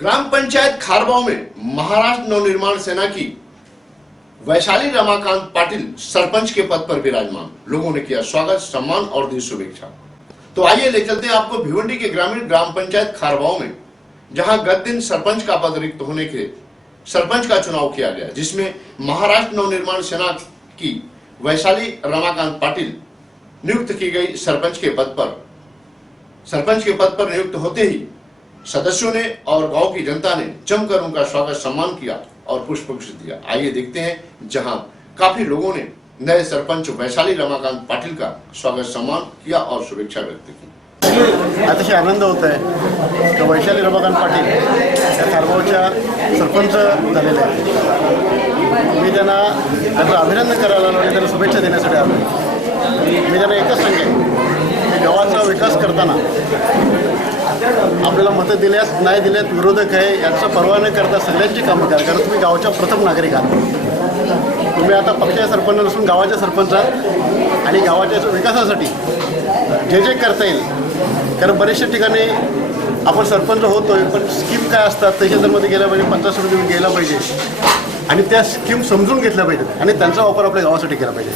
ग्राम पंचायत खारबाव में महाराष्ट्र नवनिर्माण सेना की वैशाली रमाकांत पाटिल सरपंच के पद पर विराजमान। लोगों ने किया स्वागत, सम्मान और दी शुभेच्छा। तो आइए ले चलते हैं आपको भिवंडी के ग्रामीण ग्राम पंचायत खारबाव में, जहाँ गत दिन सरपंच का पद रिक्त होने के सरपंच का चुनाव किया गया, जिसमें महाराष्ट्र नवनिर्माण सेना की वैशाली रमाकांत पाटिल नियुक्त की गई सरपंच के पद पर। सरपंच के पद पर नियुक्त होते ही सदस्यों ने और गांव की जनता ने जमकर उनका स्वागत सम्मान किया और पुष्प दिया। आइए देखते हैं जहां काफी लोगों ने नए सरपंच वैशाली रमाकांत पाटिल का स्वागत सम्मान किया और शुभेच्छा व्यक्त की। अतिशय आनंद होत आहे तो वैशाली रमाकांत पाटील या कारभारच्या सरपंच झालेले आहेत. मी त्यांना त्यांचं अभिनंदन करायला आलो आणि त्यांना शुभेच्छा देण्यासाठी आलो. मी त्यांना एकच सांगेन गावाचा विकास करताना आपल्याला मतं दिल्यास नाही दिल्यात विरोधक आहे याचा पर्वा न करता सगळ्यांची कामं करा. कारण तुम्ही गावाच्या प्रथम नागरिक आहात. तुम्ही आता पक्षाच्या सरपंच नसून गावाच्या सरपंच आहात. आणि गावाच्या विकासासाठी जे जे करता येईल कारण बरेचशा ठिकाणी आपण सरपंच होतोय पण स्कीम काय असतात तहसीलदारमध्ये गेल्या पाहिजे पंचायत समितीमध्ये गेला पाहिजे. आणि त्या स्कीम समजून घेतल्या पाहिजेत. आणि त्यांचा वापर आपल्या गावासाठी केला पाहिजे.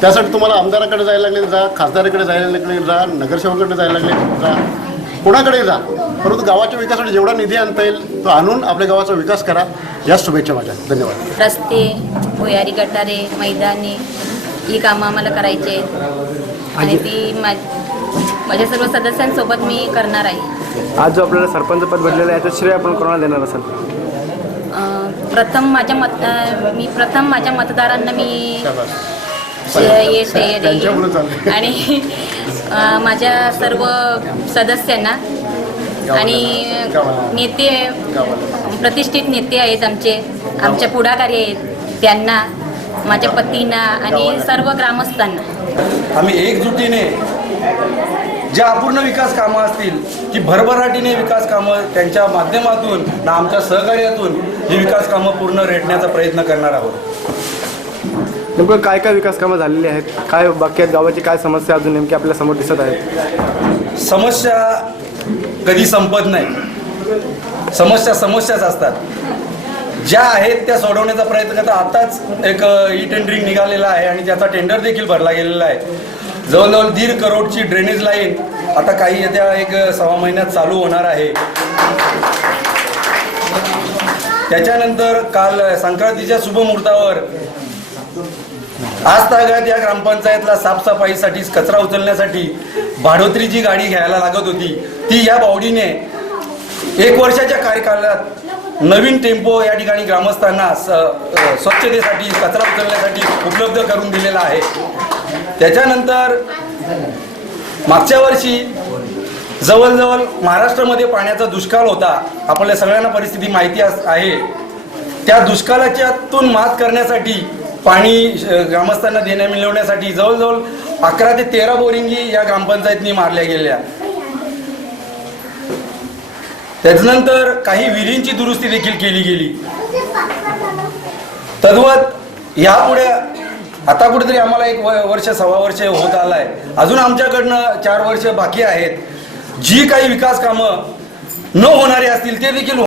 त्यासाठी तुम्हाला आमदाराकडे जायला लागले जा खासदाराकडे जायला लागले जा नगरसेवकाकडे जायला लागले जा. कोणाकडे जा. परंतु गावाच्या विकासासाठी जेवढा निधी आणता येईल तो आणून आपल्या गावाचा विकास करा. याच शुभेच्छा माझ्या. धन्यवाद. रस्ते भुयारी गटारे मैदानी ही कामं आम्हाला करायची आहेत. आणि ती मा माझ्या सर्व सदस्यांसोबत मी करणार आहे. आज जो आपल्याला सरपंच पद भेटलेलं आहे याचं श्रेय आपण कोणाला देणार असाल? प्रथम माझ्या मत मी प्रथम माझ्या मतदारांना मी चाललंय. आणि माझ्या सर्व सदस्यांना आणि. नेते. प्रतिष्ठित नेते आहेत आमचे. आमच्या पुढाकारी आहेत. त्यांना माझ्या पतींना आणि सर्व ग्रामस्थांना. आम्ही एकजुटीने ज्या अपूर्ण विकास कामं असतील ती भरभराटीने विकास कामं त्यांच्या माध्यमातून ना आमच्या सहकार्यातून ही विकास कामं पूर्ण रेटण्याचा प्रयत्न करणार आहोत. नेमकं काय काय विकास कामं झालेली आहेत? काय बाकी आहेत गावाची काय समस्या अजून नेमकी आपल्यासमोर दिसत आहेत? समस्या कधी संपत नाही. समस्या समस्याच असतात. ज्या आहेत त्या सोडवण्याचा प्रयत्न करता आताच एक ई टेंडरिंग निघालेला आहे आणि त्याचा टेंडर देखील भरला गेलेला आहे. जवळजवळ दीड करोडची ड्रेनेज लाईन आता काही येत्या एक सव्वा महिन्यात चालू होणार आहे. त्याच्यानंतर काल संक्रांतीच्या शुभमुहूर्तावर आज तागायत या ग्रामपंचायतला साफसफाईसाठी कचरा उचलण्यासाठी भाडोत्रीची गाडी घ्यायला लागत होती. ती या बावडीने एक वर्षाच्या कार्यकालात नवीन टेम्पो या ठिकाणी ग्रामस्थांना स- स्वच्छतेसाठी कचरा उचलण्यासाठी उपलब्ध करून दिलेला आहे. त्याच्यानंतर मागच्या वर्षी जवळजवळ महाराष्ट्रामध्ये पाण्याचा दुष्काळ होता. आपल्या सगळ्यांना परिस्थिती माहिती अस- आहे. त्या दुष्काळाच्यातून मात करण्यासाठी पाणी ग्रामस्थांना देण्या मिळवण्यासाठी जवळजवळ अकरा ते तेरा बोरिंगी या ग्रामपंचायतनी मारल्या गेल्या. त्याच्यानंतर काही विहिरींची दुरुस्ती देखील केली गेली. तद्वत यापुढे आता कुठेतरी आम्हाला एक व- वर्ष सव्वा वर्ष होत आलाय. अजून आमच्याकडनं चार वर्ष बाकी आहेत. जी काही विकास कामं न होणारी असतील ते देखील